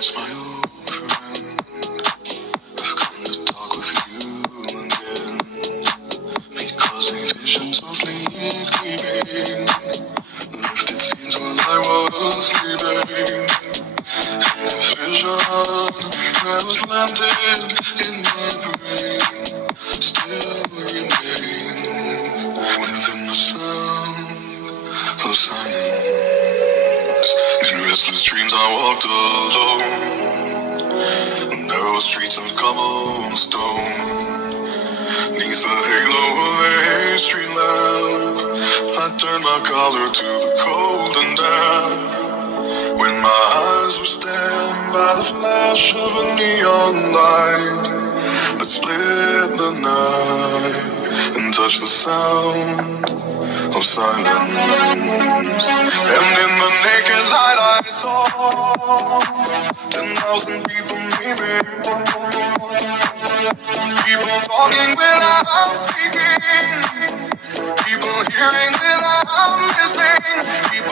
it's my old friend. I've come to talk with you again. Because a vision softly creeping lifted scenes while I was sleeping. And the vision that was planted in my brain still remains within the sound of silence. In restless dreams I walked alone, narrow streets of cobblestone. Neath the halo of a street lamp, I turned my collar to the cold and damp. When my eyes were stabbed by the flash of a neon light that split the night and touched the sound of silence. And in the naked light I saw 10,000 people maybe. People talking without speaking. People hearing without listening. People